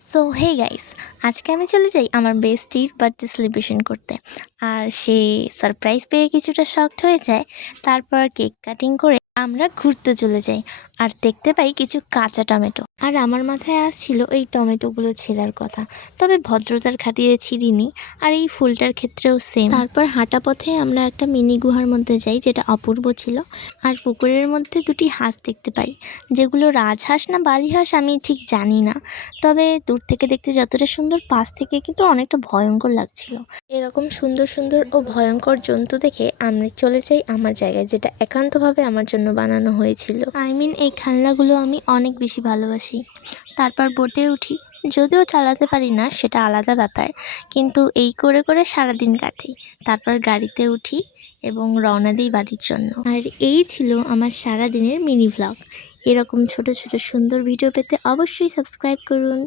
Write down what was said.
So hey guys, আজকে আমি চলে যাই আমার বেস্টির বার্থডে সেলিব্রেশন করতে। আর সে সারপ্রাইজ পেয়ে কিছুটা শকড হয়ে যায়। তারপর কেক কাটিং করে আমরা ঘুরতে চলে যাই আর দেখতে পাই কিছু কাঁচা টমেটো। আর আমার মাথায় আসছিল এই টমেটোগুলো ছেঁড়ার কথা, তবে ভদ্রতার খাতিরে ছিঁড়িনি। আর এই ফুলটার ক্ষেত্রেও সেম। তারপর হাঁটা পথে আমরা একটা মিনি গুহার মধ্যে যাই, যেটা অপূর্ব ছিল। আর পুকুরের মধ্যে দুটি হাঁস দেখতে পাই, যেগুলো রাজহাঁস না বালি হাঁস আমি ঠিক জানি না, তবে দূর থেকে দেখতে যতটা সুন্দর, পাশ থেকে কিন্তু অনেকটা ভয়ঙ্কর লাগছিল। এরকম সুন্দর সুন্দর ও ভয়ঙ্কর জন্তু দেখে আমরা চলে যাই আমার জায়গায়, যেটা একান্তভাবে আমার জন্য বানানো হয়েছিল। এই খেলনাগুলো আমি অনেক বেশি ভালোবাসি। তারপর বোটে উঠি, যদিও চালাতে পারি না, সেটা আলাদা ব্যাপার, কিন্তু এই করে করে সারাদিন কাটে। তারপর গাড়িতে উঠি এবং রওনা দিই বাড়ির জন্য। আর এই ছিল আমার সারা দিনের মিনি ভ্লগ। এরকম ছোট ছোট সুন্দর ভিডিও পেতে অবশ্যই সাবস্ক্রাইব করুন।